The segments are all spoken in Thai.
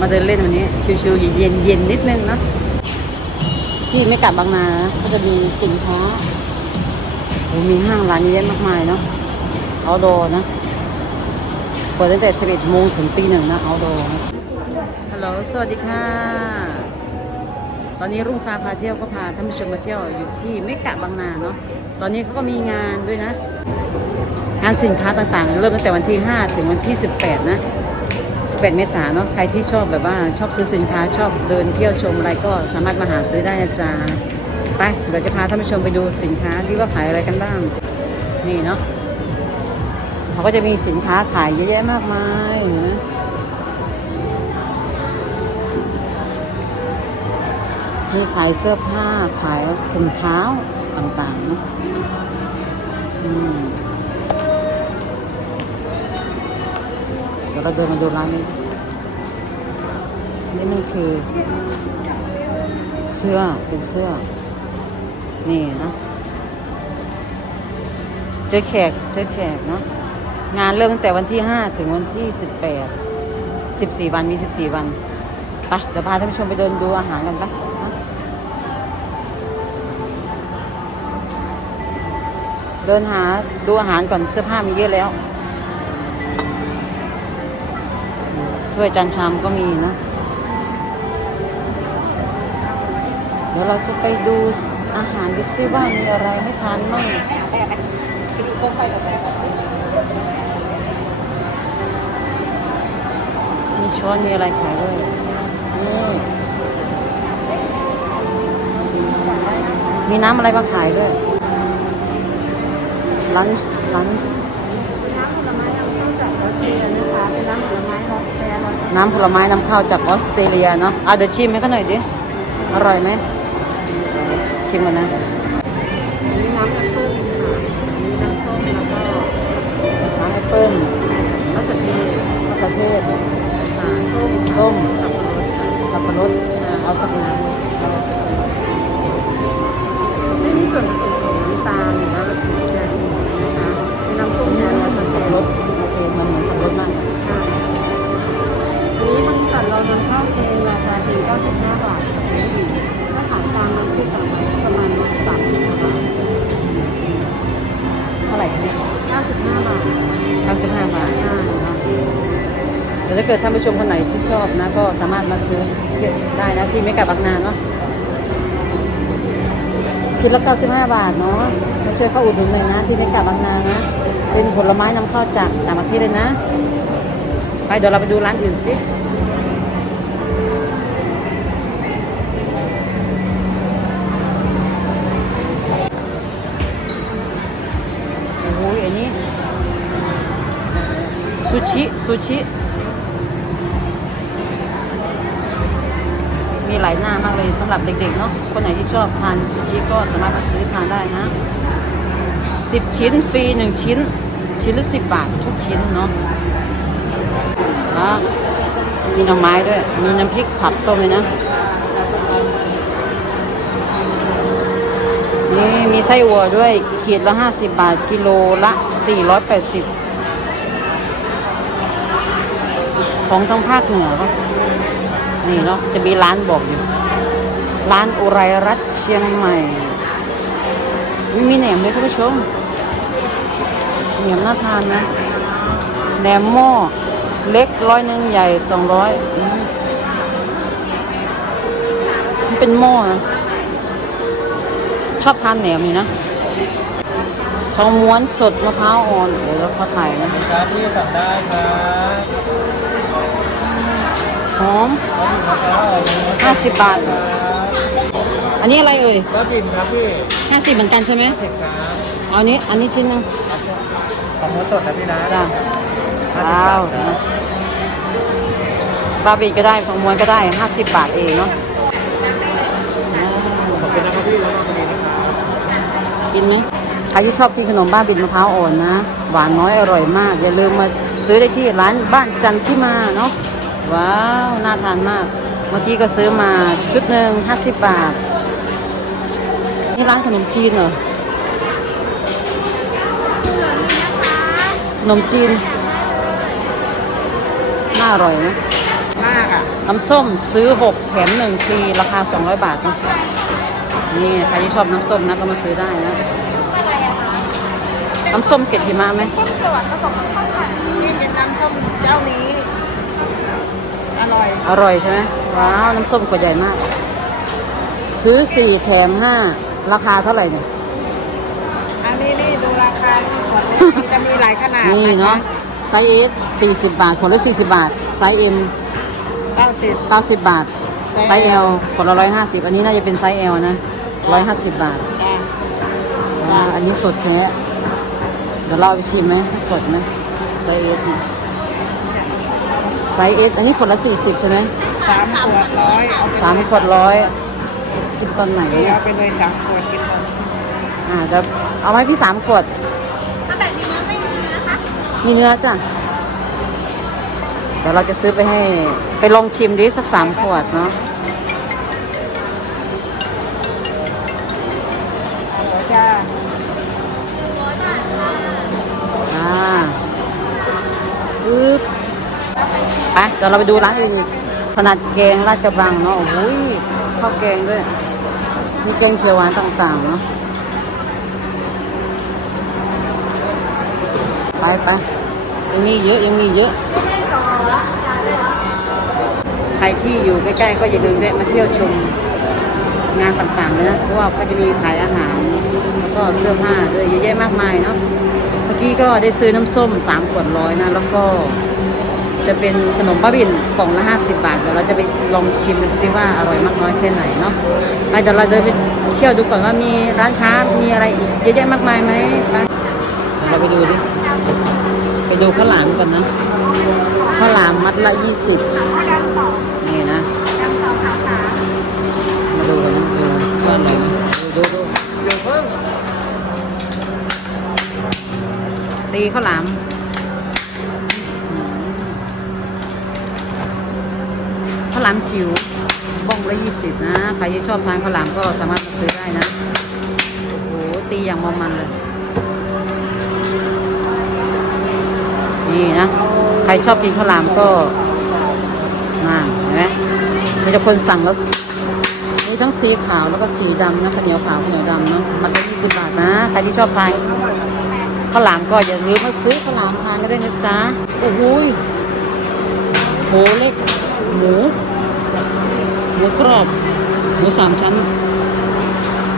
มาเดินเล่นวันนี้ ชิวๆเย็นๆเย็นนิดนึงนะที่ไม่กลับบางนาก็จะมีสินค้าโอ้มีห้างร้านเยอะมากมายเนาะเอาโดนะเปิดตั้งแต่ 11โมงถึงตีหนึ่งนะเอาโดฮัลโหลสวัสดีค่ะ ตอนนี้รุ่งฟ้าพาเที่ยวก็พาท่านผู้ชมมาเที่ยวอยู่ที่เมกะบางนาเนาะตอนนี้เขาก็มีงานด้วยนะ งานสินค้าต่างๆ เริ่มตั้งแต่วันที่ 5 ถึงวันที่ 18 นะ 18 เมษาเนาะใครที่ชอบแบบว่าชอบซื้อสินค้าชอบเดินเที่ยวชมอะไรก็สามารถมาหาซื้อได้นะจ๊ะไปเดี๋ยวจะพาท่านผู้ชมไปดูสินค้าที่ว่าขายอะไรกันบ้าง นี่เนาะเขาก็จะมีสินค้าขายเยอะแยะมากมายเห็นะมีขายเสื้อผ้าขายถุงเท้าต่างๆเนอะอืม ดี๋ยวเราเดินมาดูร้านนี้ นี่มันคือ เสื้อเป็นเสื้อ นี่นะเจอแขกเจอแขกเนาะงานเริ่มตั้งแต่วันที่ 5 ถึงวันที่ 18 14 วันมี 14 วันไปเดี๋ยวพาท่านผู้ชมไปเดินดูอาหารกันปะเดินหาดูอาหารก่อนเสื้อผ้ามีเยอะแล้ว ถ้วยจานชามก็มีนะ เดี๋ยวเราจะไปดูอาหารดูซิว่ามีอะไรให้ทานมั่งมีช้อนมีอะไรขายด้วยนี่มีน้ำอะไรมาขายด้วยลันช์ลันช์น้ำผลไม้นำเน้ำผลไม้น้ำข้าจากออสเตรเลียเนาะอะเดี๋ยวชิมให้เขาหน่อยดิ อร่อยไหม ชิมกันนะมีน้ำแอปเปิ้ลค่ะมีน้ำส้มแล้วก็น้ำแอปเปิ้ลมะเขือเทศมะเขือเทศส้มส้มสับปะรดสับปะรดเอาสักน้ไเกิดท่านผู้ชมคนไหนที่ชอบนะ ก็สามารถมาซื้อได้นะที่ไม่กลับบักนาเนาะชิ้นละ95 บาทเนาะมาช่วยเข้าอุดหนุนเลยนะที่ไม่กลับบางนานะเป็นผลไม้นำเข้าจากต่างประเทศเลยนะ ไปเดี๋ยวเราไปดูร้านอื่นสิโอ้โหอันนี้ซูชิซูชิ มีหลายหน้ามากเลยสำหรับเด็กๆเนาะคนไหนที่ชอบทานซูชิก็สามารถมาซื้อทานได้นะสิบชิ้นฟรีหนึ่งชิ้น ชิ้นละสิบบาททุกชิ้นเนาะมีหน่อไม้ด้วย มีน้ำพริกผักต้มเลยนะ นี่มีไส้วัวด้วยขีดละห้าสิบบาทกิโลละสี่ร้อยแปดสิบของทางภาคเหนือก็ นี่เนาะจะมีร้านบอกอยู่ ร้านอุไรรัตเชียงใหม่มีมีแหนมด้วยท่านผู้ชมแหนมน่าทานนะแหนมหม้อเล็กร้อยหนึ่งใหญ่สองร้อยมันเป็นหม้อนะชอบทานแหนมนี่นะทองม้วนสดมะพร้าวอ่อนเดี๋ยวเราขอถ่ายนะ ครับพี่สั่งได้ครับ หอมห้าสิบบาท อันนี้อะไรเอ่ยก็บินครับพี่ห้าสิบเหมือนกันใช่ไหมสิบครับเอาอันนี้อันนี้ชิ้นหนึงของมดสดนะพี่นะจ้าห้าว้าวสิบบาทครับบาร์บีก็ได้ของมวนก็ได้50บาทเองเนาะขอบคุณนะครับพี่แล้วก็วันนี้นะครับกินไหมใครที่ชอบกินขนมบ้าบินมะพร้าวอ่อนนะ หวานน้อยอร่อยมาก อย่าลืมมาซื้อได้ที่ร้านบ้านจันที่มาเนาะ ว้าว น่าทานมาก เมื่อกี้ก็ซื้อมาชุดหนึ่ง50บาท นี่ร้านขนมจีนเหรอขนมจีน น่าอร่อยนะมากอะน้ำส้มซื้อ 6 แถม1ฟรีราคา 200 บาทเนอะนี่ใครที่ชอบน้ำส้มนะก็มาซื้อได้นะน้ำส้มเกล็ดหิมะไหมส้มตรวจผสมข้าวผัดนี่เป็นน้ำส้มเจ้านี้ อร่อยอร่อยใช่ไหมว้าว น้ำส้มขวดใหญ่มาก ซื้อ4แถม5ราคาเท่าไหร่เนี่ย อันนี้นี่ดูราคาที่ขวดเล็กมันจะมีหลายขนาดนี่เนาะไซส์ S 40บาทขวดละ40บาท ไซส์ M เก้าสิบ90บาท ไซส์ L ขวดละ150อันนี้น่าจะเป็นไซส์ L นะ150บาทจ้ะอ่าอันนี้สดแท้เดี๋ยวเราเอาไปชิมไหมสักขวดไหมไซส์ S เนี่ย ไซส์ S อันนี้ขวดละ40ใช่ไหมสามขวดร้อยเอาไปสามขวดร้อยกินตอนไหนนี่เนี่ยเอาไปเลยสามขวดกินหมดอ่าเดี๋ยวเอาไว้พี่สามขวด ถ้าแบบมีเนื้อไม่มีเนื้อคะมีเนื้อจ้ะเดี๋ยวเราจะซื้อไปให้ ไปลองชิมดิสักสามขวดเนาะ เดี๋ยวเราไปดูร้านอื่นอีกขนาดแกงราดกระบังเนาะโอ้โหข้าวแกงด้วย มีแกงเขียวหวานต่างๆเนาะไปไปยังมีเยอะยังมีเยอะใครที่อยู่ใกล้ๆก็อย่าลืมแวะมาเที่ยวชมงานต่างๆเลยนะ เพราะว่าก็จะมีขายอาหาร แล้วก็เสื้อผ้าด้วยเยอะแยะมากมายเนาะ เมื่อกี้ก็ได้ซื้อน้ำส้มสามขวดร้อยนะ แล้วก็ จะเป็นขนมบ้าบินกล่องละห้าสิบบาทเดี๋ยวเราจะไปลองชิมดูซิว่าอร่อยมากน้อยแค่ไหนเนาะไปเดี๋ยวเราเดินไปเที่ยวดูก่อนว่ามีร้านค้ามีอะไรอีกเยอะแยะมากมายไหมไปเดี๋ยวเราไปดูดิไปดูข้าวหลามก่อนนะข้าวหลามมัดละยี่สิบนี่นะมาดูกันนะดูว่าอร่อยไหมดูดูดูเดี๋ยวเพิ่งตีข้าวหลามข้าว หลามจิ๋วบ้องละยี่สิบนะ ใครที่ชอบทานข้าวหลามก็สามารถมาซื้อได้นะ โอ้โห ตีอย่างมอมันเลย นี่นะ ใครชอบกินข้าวหลามก็มาเห็นไหมมีแต่คนสั่งแล้วมีทั้งสีขาวแล้วก็สีดำนะข้าวเหนียวขาวข้าวเหนียวดำเนาะมันก็ยี่สิบบาทนะ ใครที่ชอบทานข้าวหลามก็อย่าลืมมาซื้อข้าวหลามทานกันด้วยนะจ๊ะ โอ้โหหมูเล็กหมู หมูกรอบหมูสามชั้น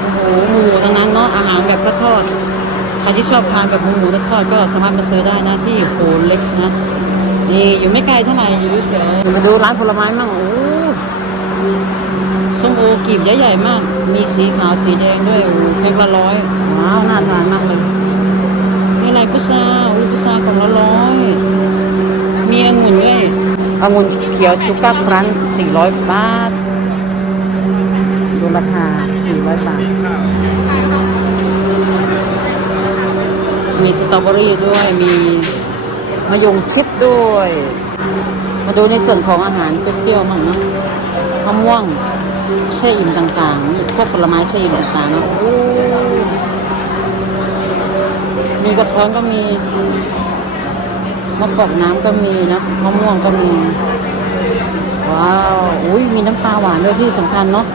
โอ้โหหมูทั้งนั้นเนาะอาหารแบบทอดๆใครที่ชอบทานแบบหมูหมูทอดๆก็สามารถมาซื้อได้นะที่โหเล็กนะนี่อยู่ไม่ไกลเท่าไหร่อยู่เฉยๆมาดูร้านผลไม้มั่งโอ้ส้มโอกีบใหญ่ๆมาก มีสีขาวสีแดงด้วยโอ้โหแพ็คละร้อยว้าวน่าทานมากเลยนี่อะไรพุทราอุ้ยพุทรากล่องละร้อยมีองุ่นด้วยองุ่น เขียวชูก้าครันสี่ร้อยบาท ดูราคาสี่ร้อยบาท มีสตรอเบอรี่ด้วย มีมะยงชิดด้วย มาดูในส่วนของอาหารเปรี้ยวๆมั่งเนาะมะม่วงแช่อิ่มต่างๆมีพวกผลไม้แช่อิ่มต่างๆเนาะมีกระท้อนก็มีมะกอกน้ำก็มีนะมะม่วงก็มี ว้าว อุ้ยมีน้ำปลาหวานด้วยที่สำคัญเนาะ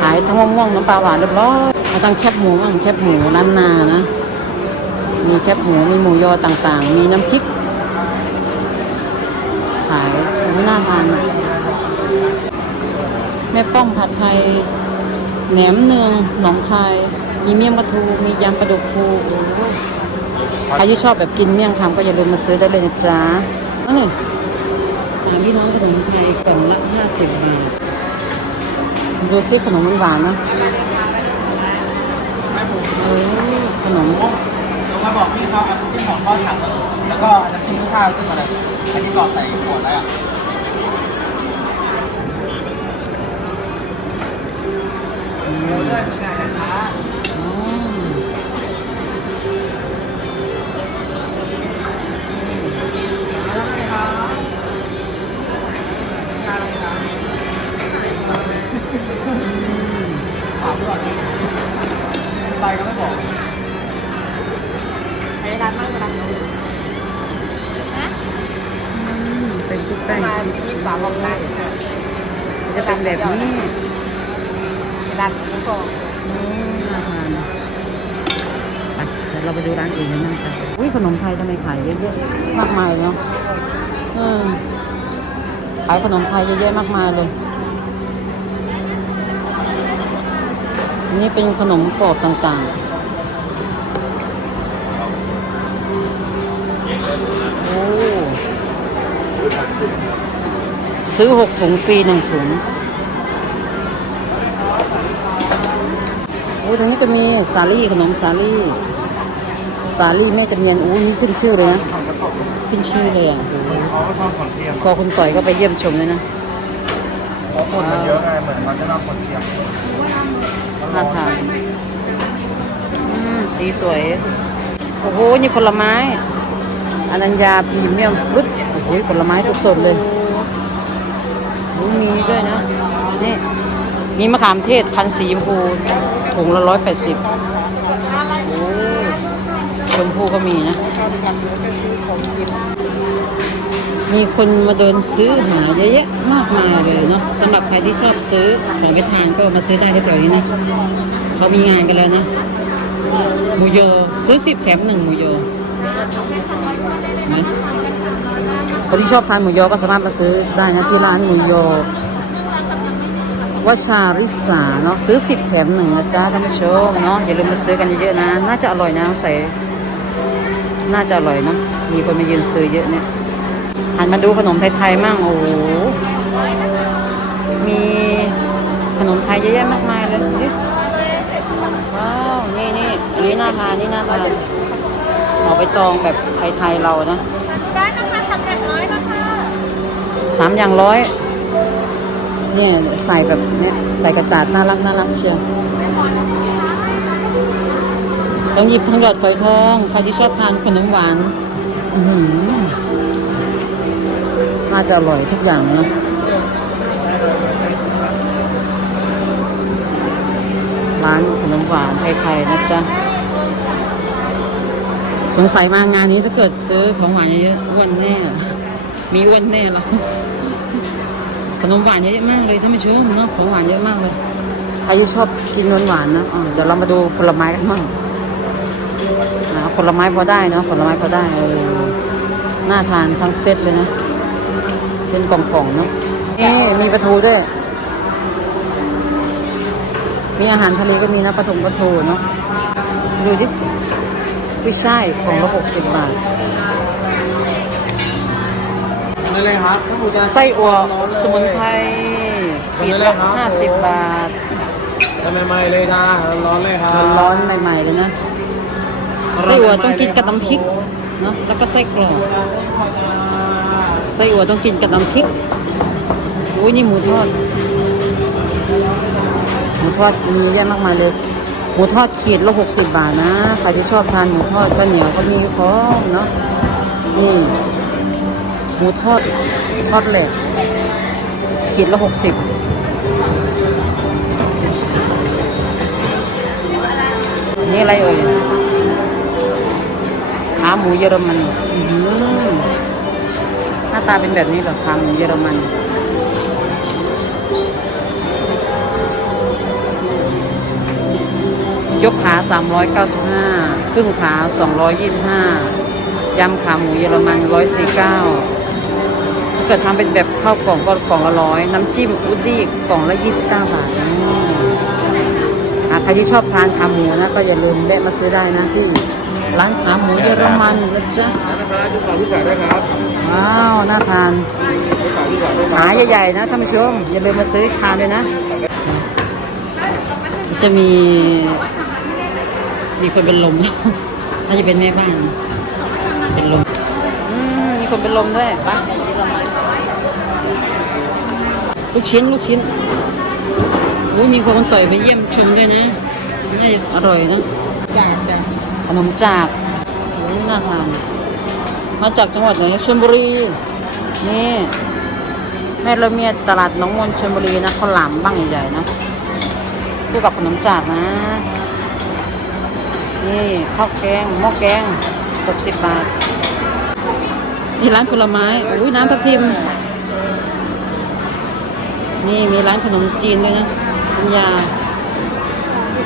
ขายทั้งมะม่วงน้ำปลาหวานเรียบร้อยเอาตั้งแคบหมูบ้างแคบหมูร้านนานะ มีแคบหมู มีหมูยอต่างๆ มีน้ำพริก ขายน่าทานแม่ป้อมผัดไทย แหนมเนือง หนองคาย มีเมี่ยงปลาทู มียำปลาดุกฟูใครที่ชอบแบบกินเมี่ยงคำก็อย่าลืมมาซื้อได้เลยนะจ๊ะนั่ พี่น้องขนมไทยกล่องละห้าสิบบาทดูซิขนมหวานๆนะเออขนมเดี๋ยวมาบอกพี่เขาเอาที่หอมทอดถังแล้วก็น้ำจิ้มข้าวขึ้นมาเลยอันนี้กรอกใส่ขวดแล้วอะอืมเลื่อนงานช้า ไปก็ไม่บอกใช้ร้านมากกว่าร้านนู้นเป็นทุกแป้งทุกสามบอกได้จะเป็นแบบนี้ดันทุกคนอืมน่าทานไปเดี๋ยวเราไปดูร้านอื่นกันบ้างค่ะอุ้ยขนมไทยทำไมขายเยอะๆมากมายเนาะเออขายขนมไทยเยอะแยะมากมายเลย อั นนี้เป็นขนมกรอบต่างๆ โอ้ ซื้อหกถุงฟรีหนึ่งถุง โอ้ยตรงนี้จะมีสาลี่ขนมสาลี่ สาลี่แม่จำเนียนอู้นี่ขึ้นชื่อเลยนะ ขึ้นชื่อเลยอะโอ้โหเขาก็ชอบคนเทียมพอคุณต่อยก็ไปเยี่ยมชมเลยนะเพราะคนมันเยอะไงเหมือนมันจะชอบคนเทียม น่าทานอืมสีสวย โอ้โห นี่ผลไม้ อนัญญาพรีเมียมฟรุตโอ้โหผลไม้สดๆเลยโอ้มีด้วยนะ นี่ มีมะขามเทศพันสีชมพูถุงละร้อยแปดสิบโอ้ชมพูก็มีนะ มีคนมาเดินซื้อหาเยอะแยะมากมายเลยเนาะสำหรับใครที่ชอบซื้อของไปทานก็มาซื้อได้แถวๆนี้นะเขามีงานกันแล้วนะหมูโยซื้อสิบแถมหนึ่งหมูโยคนที่ชอบทานหมูโยก็สามารถมาซื้อได้นะที่ร้านหมูโยวชาริสาเนาะซื้อสิบแถมหนึ่งนะจ๊ะท่านผู้ชมเนาะอย่าลืมมาซื้อกันเยอะๆนะ น่าจะอร่อยนะใส่ น่าจะอร่อยเนาะมีคนมายืนซื้อเยอะเนี่ย หันมาดูขนมไทยๆมั่งโอ้มีขนมไทยเยอะแยะมากมายเลยดิว้าว นี่นี่อันนี้น่าทานนี่น่าทานหอใบตองแบบไทยๆเรานะได้นะคะสำเร็จร้อยนะคะสามอย่างร้อยเนี่ยใส่แบบเนี้ยใส่กระจาดน่ารักน่ารักเชียวต้องหยิบทั้งหยอดฝอยทองใครที่ชอบทานขนมหวาน อือหือ น่าจะอร่อยทุกอย่างนะร้านขนมหวานไทยๆนะจ๊ะ สงสัยมางานนี้ถ้าเกิดซื้อของหวานเยอะๆอ้วนแน่ มีอ้วนแน่เราขนมหวานเยอะมากเลยท่านผู้ชมเนาะของหวานเยอะมากเลยใครที่ชอบกินหวานๆนะเดี๋ยวเรามาดูผลไม้กันบ้างอ่าผลไม้พอได้เนาะผลไม้พอได้ออน่าทานทั้งเซตเลยนะ เป็นกล่องๆเนาะนี่มีปลาทูด้วย มีอาหารทะเลก็มีนะปลาถงปลาทูเนาะดูดิกุ้ยช่ายของละหกสิบบาทนี่เลยครับถ้าคุณจะไส้อั่วอบสมุนไพรขีดละห้าสิบบาททำใหม่ๆเลยนะร้อนเลยครับร้อนๆใหม่ๆเลยนะไส้อั่วต้องกินกับน้ำพริกเนาะแล้วก็ไส้กรอก ไส้อั่วต้องกินกับน้ำพริกอุ้ยนี่หมูทอด หมูทอดมีเยอะมากมายเลย หมูทอดขีดละหกสิบบาทนะ ใครที่ชอบทานหมูทอดก็เหนียวก็มีพร้อมเนาะ นี่ หมูทอดทอดแหลกขีดละหกสิบนี่อะไรเอ่ยขาหมูเยอรมันอื้อ น้าตาเป็นแบบนี้เหรอขาหมูเยอรมันยกขา 395 ครึ่งขา 225 ยำขาหมูเยอรมัน 149 ถ้าเกิดทำเป็นแบบข้าวกล่องก็กล่องละร้อย น้ำจิ้มอุดดี้กล่องละ 29 บาทอืมอะใครที่ชอบทานขาหมูนะ ก็อย่าลืมแวะมาซื้อได้นะที่ ร้านขาหมูเยอรมันนะจ๊ะนะครับดูก่อนดูก่อนได้ครับว้าวน่าทานดูก่อนดูก่อนได้ครับขาใหญ่ๆนะท่านผู้ชมอย่าลืมมาซื้อทานด้วยนะ จะมี มีคนเป็นลมน่าจะเป็นแม่บ้านเป็นลมอืมมีคนเป็นลมด้วยไปลูกชิ้นลูกชิ้นโอ้ยมีคนต่อยไปเยี่ยมชมด้วยนะน่าจะอร่อยนะจากจาก ขนมจากโอ้ยน่าทานมาจากจังหวัดไหนชลบุรี นี่แม่ละเมียตลาดน้องมนชลบุรีนะข้าหลามบ้างใหญ่ๆนะคู่กับขนมจากนะ นี่ข้าวแกงหม้อแกงหกสิบบาทนี่ร้านผลไม้อุ้ยน้ำทับทิม นี่มีร้านขนมจีนด้วยนะน้ำยา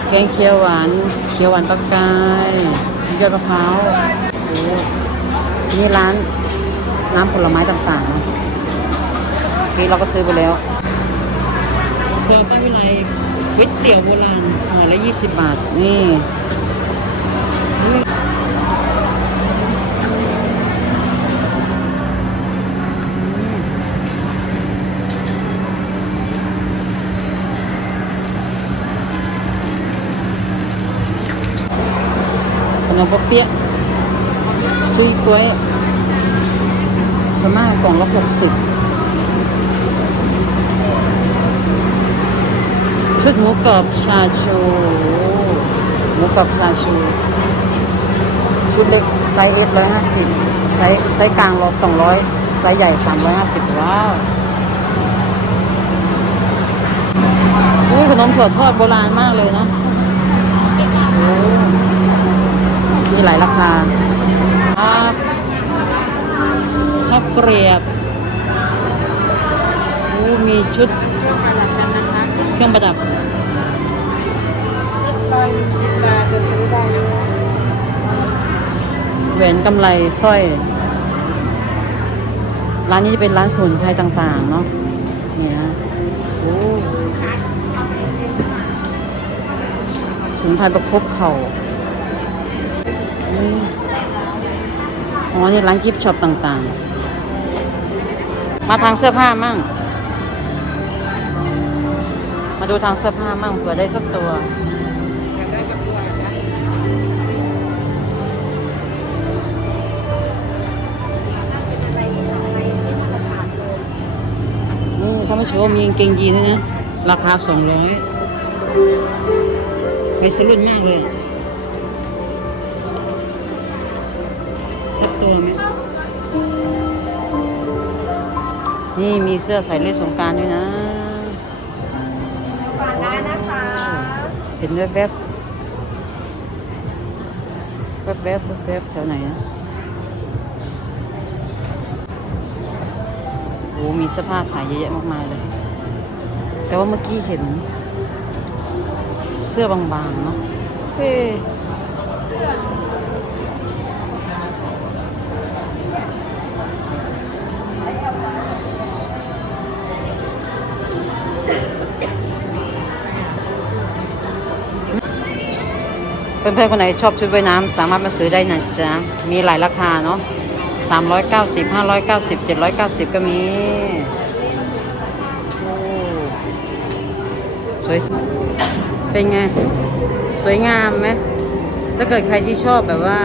แกงเขียวหวาน เขียวหวานปลากายยอดมะพร้าวโอ้นี่ร้านน้ำผลไม้ต่างๆนะเมื่อกี้เราก็ซื้อไปแล้วเบอร์ป้าวิไลก๋วยเตี๋ยวโบราณห่อละยี่สิบบาท นี่ นมปเปี๊ยะชุยกล้วยสมากล่องละหกสิบชุดหมูกรอบชาชูหมูกรอบชาชู ชุดเล็กไซส์เอฟร้อยห้าสิบไซส์ไซส์กลางราสองร้อยไซส์ใหญ่สามร้อยห้าสิบว้าวอุ้ยขนมถั่วทอดโบราณมากเลยเนาะ มีหลายราคาครับข้าวเกรียบโอ้มีชุดเครื่องประดับร้อยสิบบาจะซื้อได้นะคะแหวนกำไรสร้อย ร้านนี้จะเป็นร้านสมุนไพรต่างๆ เนาะนี่นะโอ้สมุนไพรประคบเข่า อ๋อนี่ร้านกิฟต์ช็อปต่างๆ มาทางเสื้อผ้ามั่ง มาดูทางเสื้อผ้ามั่งเผื่อได้สักตัวนี่ถ้าไม่ชัวร์มีกางเกงยีนนะ ราคาสองร้อยไปสรุ่นมากเลย อะสักตัวไหมนี่มีเสื้อใส่เล่นสงกรารด้วยนะก่อนได้นะคะ เห็นแวบๆแวบๆแวบๆแวบๆแถวไหนนะโอ้มีเสื้อผ้าขายเยอะแยะมากมายเลย แต่ว่าเมื่อกี้เห็น เสื้อบางๆเนาะเฮ้ เพื่อนๆคนไหนชอบชุดว่ายน้ำสามารถมาซื้อได้นะจ๊ะมีหลายราคาเนาะ390 590 790 ก็มีโอ้สวยเป็นไง สวยงามไหมถ้าเกิดใครที่ชอบแบบว่า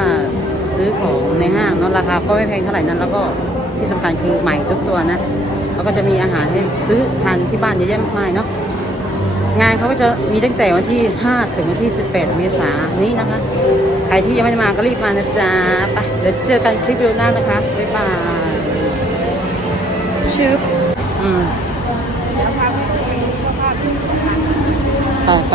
ซื้อของในห้างเนาะราคาก็ไม่แพงเท่าไหร่นั้น แล้วก็ที่สำคัญคือใหม่ทุกตัวนะ แล้วก็จะมีอาหารให้ซื้อทานที่บ้านเยอะแยะมากมายเนาะ งานเขาก็จะมีตั้งแต่วันที่ 5 ถึงวันที่ 18 เมษายนนี้นะคะ ใครที่ยังไม่ได้มาก็รีบมานะจ๊ะไปเดี๋ยวเจอกันคลิปวิดีโอหน้านะคะ บ๊ายบายชึบอืมเดี๋ยวพาไปดูสภาพไปไป